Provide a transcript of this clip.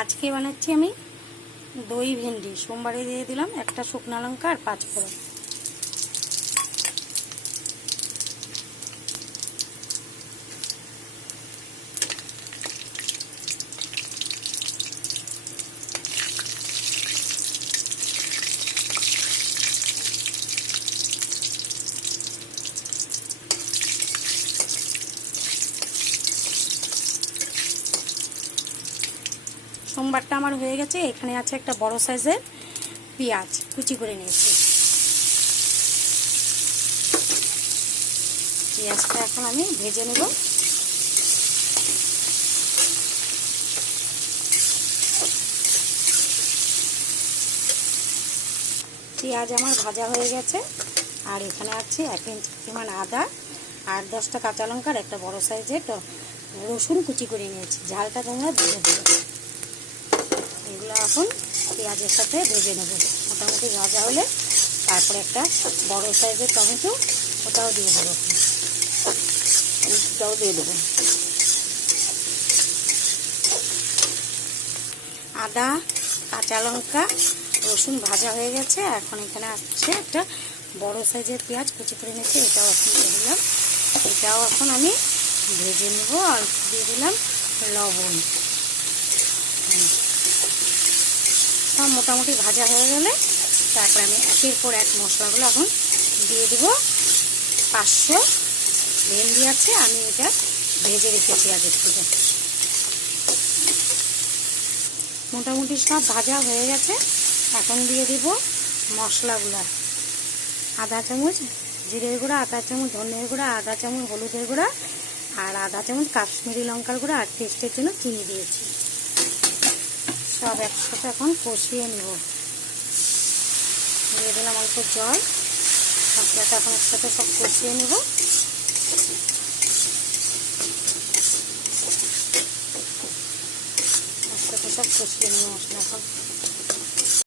আজকে বানাচ্ছি আমি দই ভেন্ডি। সোমবারে দিয়ে দিলাম একটা শুকনো লঙ্কা আর 5 ফোড়ন। সোমবারটা আমার হয়ে গেছে। এখানে আছে একটা বড় সাইজের পেঁয়াজ কুচি করে নিয়েছি। পেঁয়াজটা এখন আমি ভেজে নেব। পেঁয়াজ আমার ভাজা হয়ে গেছে। আর এখানে আছে 1 ইঞ্চি পরিমাণ আদা আর 10টা কাঁচা লঙ্কা আর একটা বড় সাইজের রসুন কুচি করে নিয়েছি। ঝালটা তোমরা দিয়ে দেবে। এগুলো এখন পেঁয়াজের সাথে ভেজে নেব। মোটামুটি ভাজা হলে তারপরে একটা বড় সাইজের টমেটো ওটাও দিয়ে দেবো। ওটাও দিয়ে দেবো। আদা কাঁচা লঙ্কা রসুন ভাজা হয়ে গেছে। এখন এখানে আসছে একটা বড় সাইজের পেঁয়াজ কুচি করে নিয়েছি। এটাও এখন দিয়ে দিলাম। এটাও এখন আমি ভেজে নেব। আর দিয়ে দিলাম লবণ। সব মোটামুটি ভাজা হয়ে গেলে তারপরে আমি একের পর এক মশলাগুলো এখন দিয়ে দেব। 500 ভেন্ডি আছে, আমি এটা ভেজে রেখেছি আগের থেকে। মোটামুটি সব ভাজা হয়ে গেছে। এখন দিয়ে দিব মশলাগুলো। আধা চামচ জিরের গুঁড়া, আধা চামচ ধনের গুঁড়া, আধা চামচ হলুদের গুঁড়া আর আধা চামচ কাশ্মীরি লঙ্কার গুঁড়া আর টেস্টের জন্য চিনি দিয়েছি। সব একসাথে এখন কষিয়ে নেব। দিয়ে দিলাম অল্প জল। মশলাটা এখন একসাথে সব কষিয়ে নেব। একসাথে সব কষিয়ে নেব মশলা এখন।